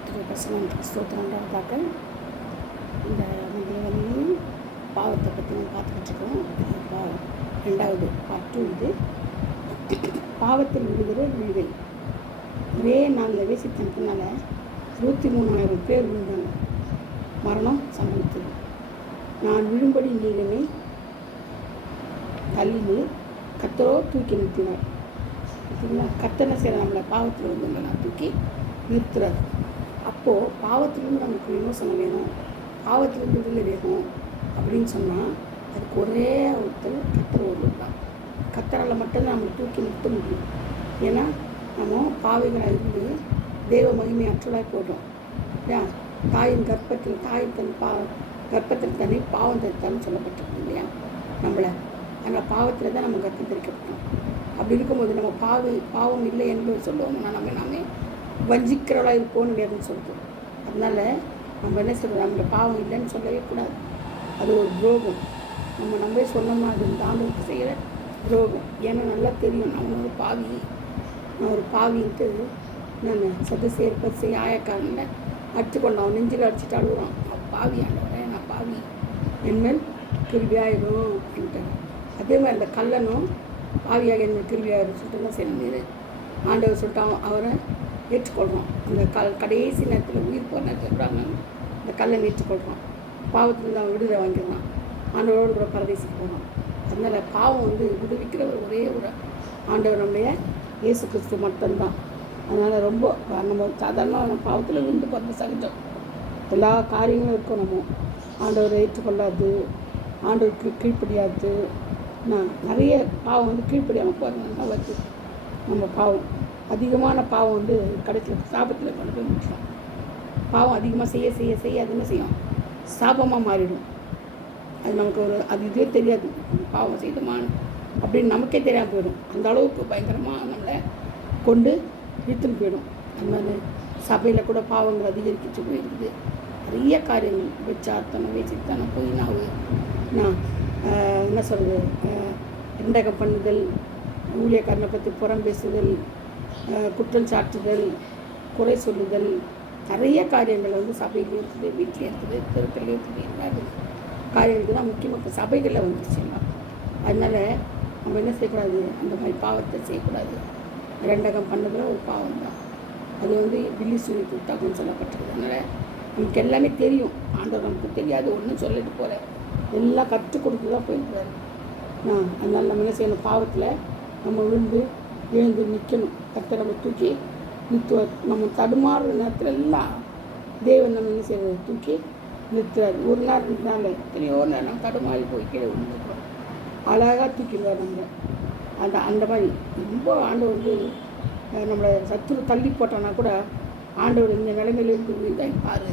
கர்த்தருடைய பிரசனத்துக்கு ஸ்தோத்திரம் உண்டாவதாக. இந்த தேவனையும் பாவத்தை பற்றி நம்ம பார்த்துக்கிட்டு இருக்கோம். ரெண்டாவது பார்ட் 2 இது. பாவத்தில் விழுகிற விழுகை. ஒரே நாளில் வேசித்தனத்தினால 23,000 பேர் விழுந்தாங்க. மரணம் சம்பவித்தது. நான் விழும்படி நீங்களே தள்ளினு கர்த்தரோ தூக்கி நிறுத்தினார். பார்த்தீங்களா? கர்த்தனை செய்கிற நம்மளை பாவத்தில் இருந்தவங்களை தூக்கி நிறுத்துறாரு. அப்போது பாவத்திலிருந்து நமக்கு விமோசனம் வேணும், பாவத்திலிருந்து விடுதலை வேணும் அப்படின்னு சொன்னால் அதுக்கு ஒரே ஒருத்தர் கர்த்தர் ஒருவர் தான். கர்த்தரால் மட்டும்தான் நம்மளை தூக்கி நிறுத்த முடியும். ஏன்னா நம்ம பாவிகளாக இருந்து தேவ மகிமை அற்றலாக போடுறோம். இல்லையா? தாயின் கர்ப்பத்தில் கர்ப்பத்தில் தனி பாவம் தரித்தாலும் சொல்லப்பட்டிருக்கு இல்லையா? நம்மளை அந்த பாவத்தில் தான் நம்ம கர்ப்பம் தரிக்கப்பட்டோம். அப்படி இருக்கும்போது நம்ம பாவம் இல்லை என்பது சொல்லுவோம்னா நாமே வஞ்சிக்கிறவளாக இருப்போம்னு வேதம் சொல்லுவோம். அதனால் நம்ம என்ன சொல்கிறோம், நம்ம பாவம் இல்லைன்னு சொல்லவே கூடாது. அது ஒரு துரோகம். நம்ம சொன்னோம்னா அது இந்த ஆண்டுக்கு செய்கிற துரோகம். ஏன்னா நல்லா தெரியும் நான் ஒரு பாவின்ட்டு நான் சதுசேர் பரிசை ஆயக்காரனில் அடிச்சுக்கொண்டு அவன் நெஞ்சில் அடிச்சுட்டு அழுகுறான். அவன் பாவி ஆண்டவரே, நான் பாவி, என்மேல் கிருபியாயிடும் அப்படின்ட்டாங்க. அதே மாதிரி அந்த கல்லனும் பாவியாக என்ன கிருபியாயிரும் சொல்லிட்டு தான் சரி ஆண்டவர் சொல்லிட்டு அவரை ஏற்றுக்கொள்கிறோம். அந்த கடைசி நேரத்தில் உயிர் போகிற நேரத்தில் கூட அந்த கல்லை ஏற்றுக்கொள்கிறான். பாவத்திலிருந்து அவன் விடுதலை வாங்கிடுறான். ஆண்டவரோடு கூட பரதேசிக்கு போகிறான். அதனால் பாவம் விடுவிக்கிற ஒரே ஒரு ஆண்டவர் நம்முடைய இயேசு கிறிஸ்து மட்டும்தான். அதனால் ரொம்ப நம்ம சாதாரண பாவத்தில் விழுந்து போகிறது சகஜம். எல்லா காரியங்களும் இருக்கும். நம்ம ஆண்டவரை ஏற்றுக்கொள்ளாது, ஆண்டவருக்கு கீழ்ப்படியாது. நிறைய பாவம் கீழ்ப்படியாமல் போகிறதுனால வருது. நம்ம பாவம் அதிகமான பாவம் கடைசியில் சாபத்தில் கொண்டு போய் முடிச்சிடும். பாவம் அதிகமாக செய்ய அது என்ன செய்யும், சாபமாக மாறிடும். அது நமக்கு இதுவே தெரியாது, பாவம் செய்தோமான்னு அப்படின்னு நமக்கே தெரியாமல் போயிடும். அந்த அளவுக்கு பயங்கரமாக நம்மளை கொண்டு இழுத்துன்னு போயிடும். அதனால சபையில் கூட பாவங்கள் அதிகரிக்கிச்சு போயிருக்குது. நிறைய காரியங்கள் வெச்சார்த்தனம், வேசித்தனம், பொய்னாவு, என்ன சொல்கிறது, ரெண்டகம் பண்ணுதல், ஊழியக்காரனை பற்றி புறம் பேசுதல், குற்றம் சாட்டுதல், குறை சொல்லுதல், நிறைய காரியங்கள் சபையில் இருக்குது, வீட்டில் இருக்குது, தெருத்தில் இருக்குது. எல்லா காரியங்களுக்கு தான் முக்கியமாக இப்போ சபைகளில் வந்துருச்சுங்களா. அதனால் நம்ம என்ன செய்யக்கூடாது, அந்த மாதிரி பாவத்தை செய்யக்கூடாது. ரெண்டகம் பண்ணதில் ஒரு பாவம் தான். அது பில்லி சொல்லி கொடுத்தாங்கன்னு சொல்லப்பட்டிருக்கு. அதனால் நமக்கு எல்லாமே தெரியும். ஆண்டவர் நமக்கு தெரியாது ஒன்றும் சொல்லிட்டு போகிற எல்லாம் கற்றுக் கொடுத்து தான் போயிருக்கிறாரு. அதனால் நம்ம என்ன செய்யணும், பாவத்தில் நம்ம எழுந்து நிற்கணும். கர்த்தர் நம்ம தூக்கி நிறுத்துவார். நம்ம தடுமாறுற நேரத்தில் எல்லாம் தேவன் நம்ம என்ன செய்யறது, தூக்கி நிறுத்துறாரு. ஒரு நாள் 2 நாள் எத்தனையோ நேரம் நம்ம தடுமாறி போய் கீழே விழுந்துக்கிறோம். அழகாக தூக்கிடுவார் நம்ம. அந்த மாதிரி ரொம்ப ஆண்டவர் நம்மளை சத்துரு தள்ளி போட்டோன்னா கூட ஆண்டவர் இந்த நிலைமையில இருந்து தான் பாரு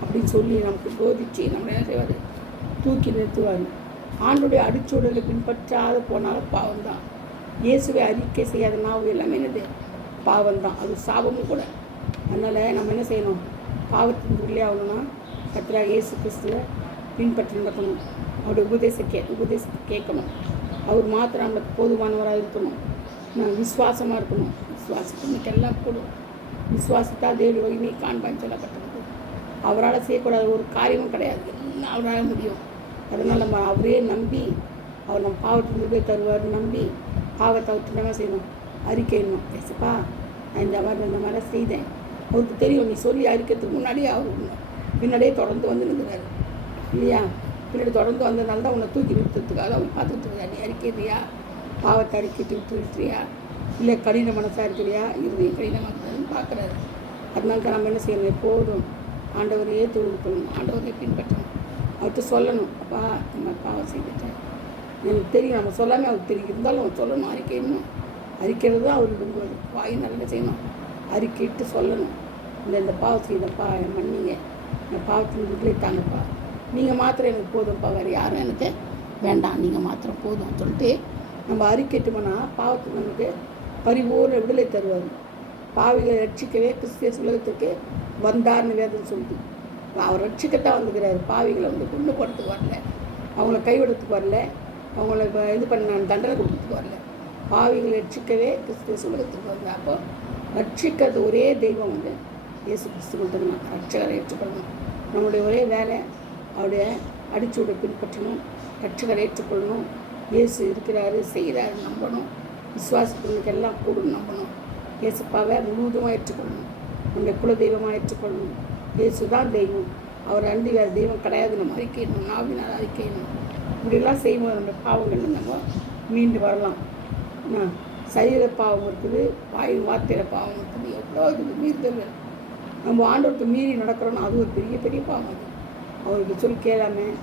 அப்படின்னு சொல்லி நமக்கு போதிச்சு நம்மளை என்ன செய்வார், தூக்கி நிறுத்துவார். ஆண்டோடைய அடிச்சூடலை பின்பற்றாத போனாலும் பாவம் தான். இயேசுவை அறிக்கை செய்யாத நாவு எல்லாமே என்னது, பாவம் தான். அது சாபமும் கூட. அதனால் நம்ம என்ன செய்யணும், பாவத்தின் உள்ளே ஆகணும்னா கர்த்தராகிய இயேசு கிறிஸ்துவை பின்பற்றி நடக்கணும். அவருடைய உபதேசத்தை கேட்கணும். அவர் மாத்திரம் நம்மளுக்கு போதுமானவராக இருக்கணும். விசுவாசமாக இருக்கணும். விசுவாசத்துக்கு எல்லாம் கூடும். விசுவாசத்தா தேவ வகிமை காண்பான்னு சொல்லப்பட்டிருக்கு. அவரால் செய்யக்கூடாத ஒரு காரியமும் கிடையாது. எல்லாம் அவரால் முடியும். அதனால் நம்ம அவரே நம்பி அவர் நம்ம பாவத்திலிருந்தே தருவார் நம்பி பாவத்தை அவர்கிட்ட என்ன செய்யணும், அறிக்கையணும். பேசுப்பா நான் இந்த மாதிரி செய்தேன். அவருக்கு தெரியும். நீ சொல்லி அறிக்கிறதுக்கு முன்னாடியே அவர் பின்னாடியே தொடர்ந்து நிற்கிறாரு இல்லையா? பின்னாடி தொடர்ந்து வந்ததுனால தான் உன்னை தூக்கி நிறுத்துறதுக்காக அவர் பார்த்துட்டு இருக்காரு. நீ அறிக்கையா, பாவத்தை அறிக்கிட்டு விட்டுறியா, இல்லை கடின மனசாக இருக்கிறியா, இறுதியும் கடினமாக இருக்குதுன்னு பார்க்குறாரு. அதனால தான் நம்ம என்ன செய்யணும், எப்போதும் ஆண்டவரையே தொழில்படணும், ஆண்டவரையே பின்பற்றணும். அவர்கிட்ட சொல்லணும், அப்பா நம்ம பாவம் செய்துட்டேன், எனக்கு தெரியும். நம்ம சொல்லாமல் அவருக்கு தெரியும், இருந்தாலும் அவர் சொல்லணும், அறிக்கையணும். அறிக்கிறது தான் அவர் விரும்புவது. வாய் நல்லா செய்யணும், அறிக்கையிட்டு சொல்லணும். இந்த பாவம் செய்தப்பா என் மன்னிங்க, இந்த பாவத்தின் விடுதலை தாங்கப்பா, நீங்கள் மாத்திரம் எனக்கு போதும்ப்பா, வேறு யாரும் எனக்கு வேண்டாம், நீங்கள் மாத்திரம் போதும் சொல்லிட்டு நம்ம அறிக்கைட்டு போனால் பாவத்துக்கு நமக்கு பரிபூர்ண விடுதலை தருவார். பாவிகளை ரட்சிக்கவே கிறிஸ்திய உலகத்துக்கு வந்தார்னு வேதம் சொல்லுது. அவர் ரட்சிக்கத்தான் வந்துக்கிறார். பாவிகளை கொண்டு போகிறதுக்கு வரல, அவங்கள கைவிடுறதுக்கு வரல, அவங்கள தண்டனை கொடுக்கறதுக்கு வரல. பாவிகளை ரட்சிக்கவே கிறிஸ்திய உலகத்துக்கு வந்தால் அப்போ ரட்சிக்கிறது ஒரே தெய்வம் இயேசு கிறிஸ்து கொடுத்த ரட்சகரை ஏற்றுக்கொள்ளணும். நம்மளுடைய ஒரே வேலை அவருடைய அடிச்சூடை பின்பற்றணும், ரட்சகரை ஏற்றுக்கொள்ளணும். இயேசு இருக்கிறாரு, செய்கிறாரு நம்பணும். விசுவாசத்துக்கு எல்லாம் கூட நம்பணும். இயேசுப்பாவை முழுவதுமாக ஏற்றுக்கொள்ளணும். நம்முடைய குல தெய்வமாக ஏற்றுக்கொள்ளணும். இயேசு தான் தெய்வம், அவர் அண்டி வேறு தெய்வம் கிடையாது நம்ம அறிக்கையணும், நாவினால் அறிக்கையணும். இப்படிலாம் செய்யும்போது நம்ம பாவங்கள் நம்ம மீண்டு வரலாம். சரீர பாவம் இருக்குது, வாயின் வார்த்தையில் பாவம் இருக்குது, எவ்வளோ இது மீறுதல்கள். நம்ம ஆண்டவருக்கு மீறி நடக்கிறோன்னா அது ஒரு பெரிய பெரிய பாவம். அது அவருக்கு சொல் கேளாமல்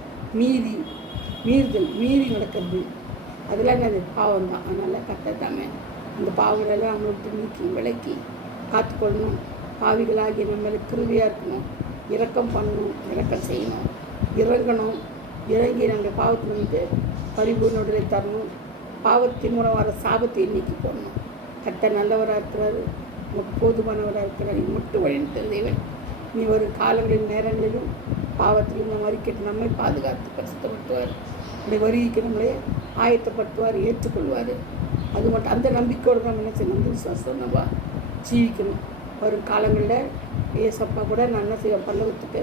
மீறுதல் மீறி நடக்கிறது, அதெல்லாம் என்னது பாவம் தான். அதனால் கத்தத்தாமே அந்த பாவங்களெல்லாம் நம்ம விட்டு நீக்கி விலக்கி காத்துக்கொள்ளணும். பாவிகளாகி நம்ம மேலே கிருவியாக இருக்கணும், இரக்கம் பண்ணணும், இரக்கம் செய்யணும், இறங்கணும். இறங்கி நாங்கள் பாவத்தில் வந்து பரிபூர்ண விடுதலை தரணும். பாவத்தின் மூலம் வர சாபத்தை நீக்கி போடணும். கர்த்தர் நல்லவராக இருக்கிறாரு, நமக்கு போதுமானவராக இருக்கிறார். நீ மட்டும் வழிநடத்த தேவன். நீ வரும் காலங்களின் நேரங்களிலும் பாவத்திலும் நம்ம அறிக்கைட்டு நம்மை பாதுகாத்து பரிசுத்தப்படுத்துவார். இந்த வருகைக்கு நம்மளே ஆயத்தப்படுத்துவார், ஏற்றுக்கொள்வார். அது மட்டும் அந்த நம்பிக்கையோடு நம்ம என்ன செய்யணும், நம்பி விசுவாசம் நம்ம ஜீவிக்கணும். வரும் காலங்களில் ஏசப்பா கூட நான் என்ன செய்வேன், பல்லவத்துக்கு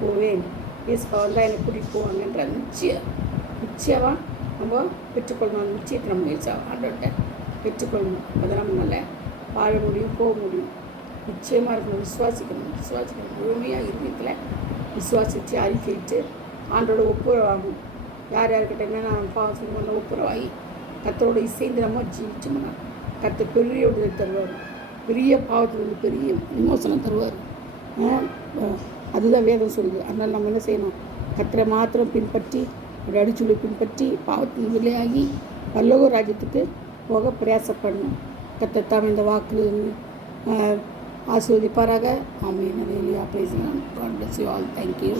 போவேன், ஏசப்பா வந்தால் என்னை கூட்டிகிட்டு போவாங்கன்ற நிச்சயமாக நம்ம பெற்றுக்கொள்ளணும். அந்த நிச்சயத்தை நம்ம ஆண்டவர்கிட்ட பெற்றுக்கொள்ளணும். அதை நம்ம நல்லா வாழ முடியும், போக முடியும். நிச்சயமாக இருக்கணும், விசுவாசிக்கணும். முழுமையாக இருதயத்தில் விசுவாசித்து அறிக்கையிட்டு ஆண்டோட ஒப்புரவாகும். யார் யார்கிட்ட என்னென்ன பாவம் செய்யணும் ஒப்புரவாகி கர்த்தரோட இசைந்து நம்ம ஜீவிச்சோம்னா கர்த்தர் பெரிய விடுதலை தருவார். பெரிய பாவத்திலிருந்து பெரிய விமோசனம் தருவார். அதுதான் வேதம் சொல்லுது. அதனால் நம்ம என்ன செய்யணும், கர்த்தரை மாத்திரம் பின்பற்றி ஒரு அடிச்சுளை பின்பற்றி பாவத்தின் விலையாகி பரலோக ராஜ்யத்துக்கு போக பிரயாசப்படணும். கர்த்தர் தாம் இந்த வாக்கு ஆசீர்வதிப்பாராக. ஆமென். ஹல்லேலூயா. Praise the Lord. God bless you all. Thank you.